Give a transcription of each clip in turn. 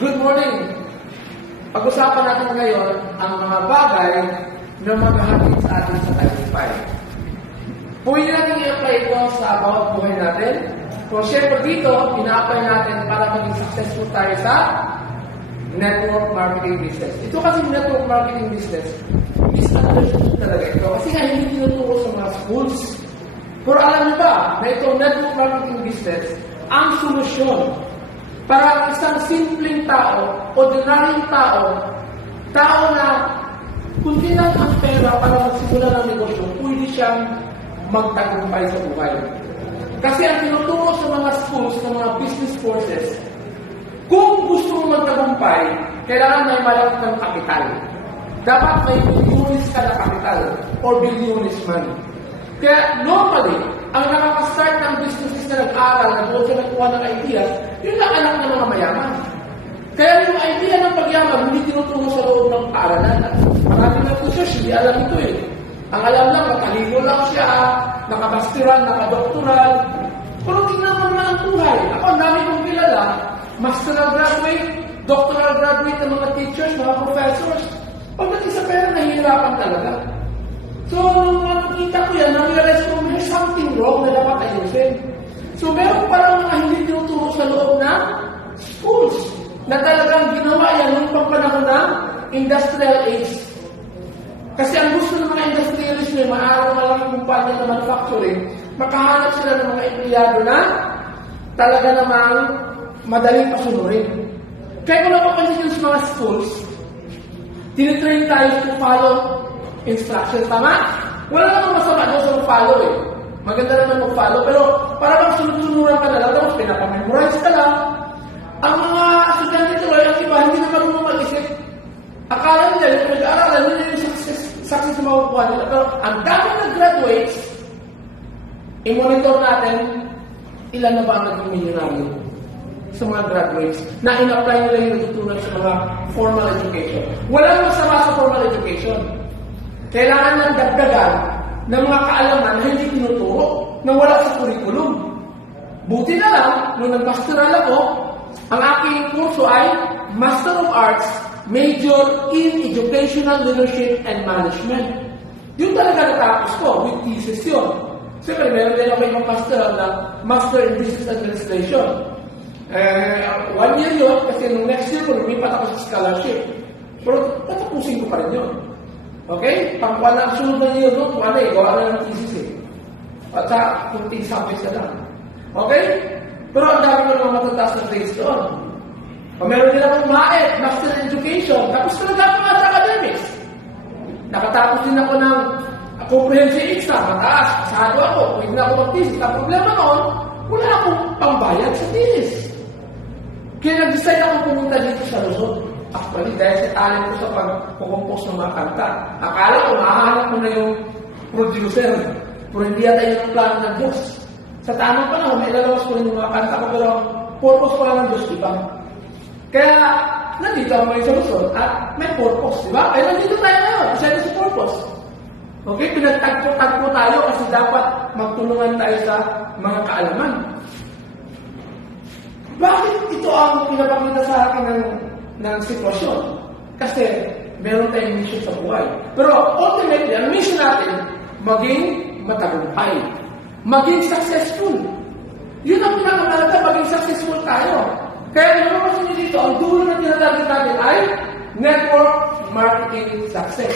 Good morning! Pag-usapan natin ngayon ang mga bagay na maghahatid sa atin sa tagumpay. Pwede natin i-apply ito sa bawat buhay natin. So, syempre dito, ina-apply natin para maging successful tayo sa network marketing business. Ito kasi network marketing business, misunderstood talaga ito. Kasi nga hindi tinuturo sa mga schools. Pero alam niyo ba na itong network marketing business, ang solusyon para ang isang simpleng tao, ordinaryong tao na kundi lang ang pera para magsimula ng negosyo, pwede siyang magtagumpay sa buhay. Kasi ang tinuturo sa mga schools, sa mga business courses, kung gusto mong magtagumpay, kailangan may malaki ng kapital. Dapat may bilyones ka na kapital or bilyones man. Kaya normally, ang nakaka-start ng businesses na nag-aral, nag-uot sa nagkuha ng ideas, yun lang anak ng mga mayaman. Kaya yung idea ng pagyaman, hindi tinuturo sa loob ng paaralan. Maraming nag-research, hindi alam ito eh. Ang alam lang, matalino lang siya, nakabastiran, nakadoktoral. Pero tingnan mo naman ang buhay. Ako, ang dami kong kilala, masteral graduate, doctoral graduate ng mga teachers, mga professors. Pagdating sa pera, nahihirapan talaga. So, nung makikita ko yan, na-realize ko, may something wrong na dapat ayusin. So, meron parang mga hindi tinuturo sa loob ng schools na talagang ginawa yan nung pagpanahon ng industrial age. Kasi ang gusto ng mga industrialist na maaraw-maraming kumpanya na manufacturing, makahanap sila ng mga empleyado na talaga namang madaling pasunurin. Kaya kung napapansin nyo sa mga schools, tinitrain tayo to follow instructions, tama? Wala namang masama doon sa mag-follow eh. Maganda naman mag-follow, pero para bang sunod-sunuran ka na lang, tapos pinapamemorize ka lang. Ang mga estudyante tuloy, ang iba, hindi na marunong mag-isip. Akala nila, yung nag-aaralan, nila yung success na makukuha nila. Pero ang dami ng graduates, i-monitor natin, ilan na ba ang naging milyonaryo sa mga graduates na in-apply nila yung natutunan sa mga formal education. Walang masama sa formal education. Kailangan ng dagdagan ng mga kaalaman na hindi tinuturo, na wala sa curriculum. Buti na lang, nung nag-masteral ako, ang aking kurso ay Master of Arts, Major in Educational Leadership and Management. Yun talaga natapos ko, with thesis yun. Siyempre, meron din ako ibang masteral na Master in Business Administration. 1 year yun, kasi nung next year ko, lumipat ako sa scholarship. Pero tatapusin ko pa rin yun. Okay? Pagwala ang sunod na niyo doon, wala eh, gawa na ng thesis eh. At sa kunting subjects na lang. Okay? Pero ang dami ko naman matataas na grades doon. Meron din akong MAET, Master in Education, tapos talaga ako mga academics. Nakatapos din ako ng comprehensive exam, mataas, pasado ako, pwede na ako mag-thesis. Ang problema noon, wala akong pambayad sa thesis. Kaya nag-decide ako pumunta dito sa Luzon. Actually, dahil sa talent ko sa pag-compose ng mga kanta. Akala ko, mahahanap mo na yung producer. Pero hindi yata yung plano ng Diyos. Sa tamang panahon, may lalabas ko rin yung mga kanta ko, pero purpose ko lang ng Diyos, diba? Kaya, nandito ako ngayon sa Luzon, at may purpose, diba? Kaya nandito tayo ngayon, kasi ito sa purpose. Okay, pinagtagpo-tagpo tayo kasi dapat magtulungan tayo sa mga kaalaman. Bakit ito ang pinapakita sa akin ng sitwasyon? Kasi meron tayong mission sa buhay. Pero ultimately, ang mission natin, maging matagumpay. Maging successful. Yun ang pinakamalata, maging successful tayo. Kaya naman kasi dito, ang dulo na tinatagin natin ay network marketing success.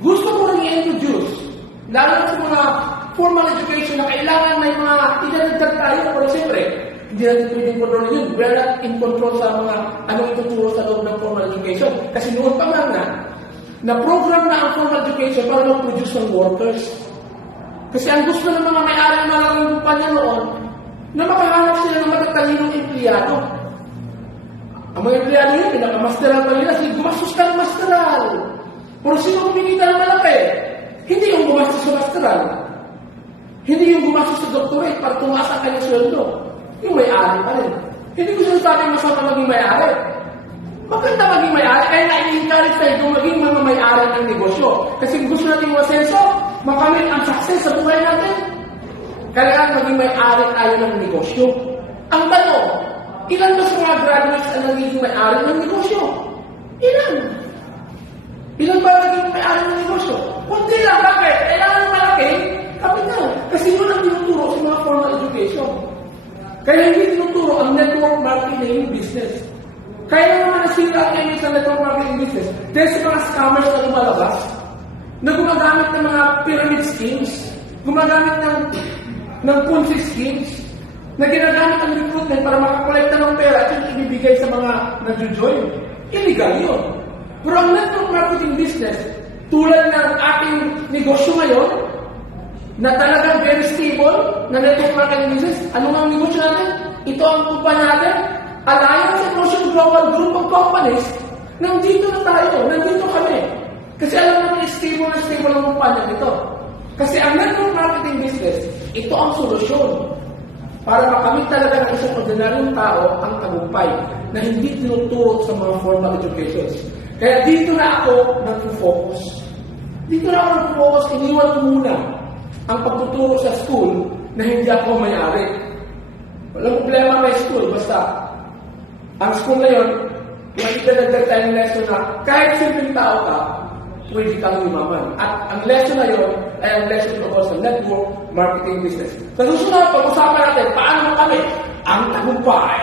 Gusto ko rin i-introduce, lalo na sa mga formal education na kailangan may mga idadagdag tayo, pero siyempre, hindi natin pwedeng control yun. We're not in control sa mga anong ituturo sa loob ng formal education. Kasi noon pa man na program na ang formal education para mag-produce ng workers. Kasi ang gusto ng mga may-ari ng mga kumpanya noon, na makahanap sila ng matatalinong empleyado. Ang mga empleyado yun, pinaka-masteral pa nila, sige, gumastos ka ng masteral. Pero sino kumikita ng malaki? Hindi yung gumastos sa masteral. Hindi yung gumastos sa doctorate para tumaas ang kanyang sweldo. Yung may-ari pa rin. Hindi ko sinasabi masama maging may-ari. Maganda maging may-ari, kaya na-encourage tayo kung maging mga may-ari ng negosyo. Kasi gusto natin masenso, makamit ang success sa buhay natin. Kailangan maging may-ari tayo ng negosyo. Ang tanong, ilan ba sa mga graduates ang nagiging may-ari ng negosyo? Ilan? Ilan ba naging may-ari ng negosyo? Kunti lang. Bakit? Kailangan ng malaki kapital. Kasi yun ang tinuturo sa mga formal education. Kaya hindi tinuturo ang network marketing business. Kaya naman nasira ang image ng network marketing business dahil sa mga scammers na lumalabas na gumagamit ng mga pyramid schemes, gumagamit ng Ponzi schemes, na ginagamit ang recruitment para makakolekta ng pera at yung ibibigay sa mga nag-join. Illegal yun. Pero ang network marketing business, tulad ng ating negosyo ngayon, na talagang very stable na network marketing business, ano nga ang negosyo natin? Ito ang kumpanya natin, Alliance and Ocean Global Group of Companies, nandito na tayo, nandito kami. Kasi alam naman stable ang kumpanya nito. Kasi ang network marketing business, ito ang solusyon para makamit talaga ng isang ordinaryong tao ang tagumpay na hindi tinuturo sa mga formal educations. Kaya dito na ako nag-focus. Dito na ako nag-focus, iniwan ko muna ang pagtuturo sa school na hindi ako may-ari. Walang problema may school, basta ang school na yun, makikita tayo ng lesson na kahit simpleng tao ka, pwede kang umaman. At ang lesson na yun ay ang lesson tungkol sa network marketing business. Sa susunod, pag-usapan natin, paano kami ang tagumpay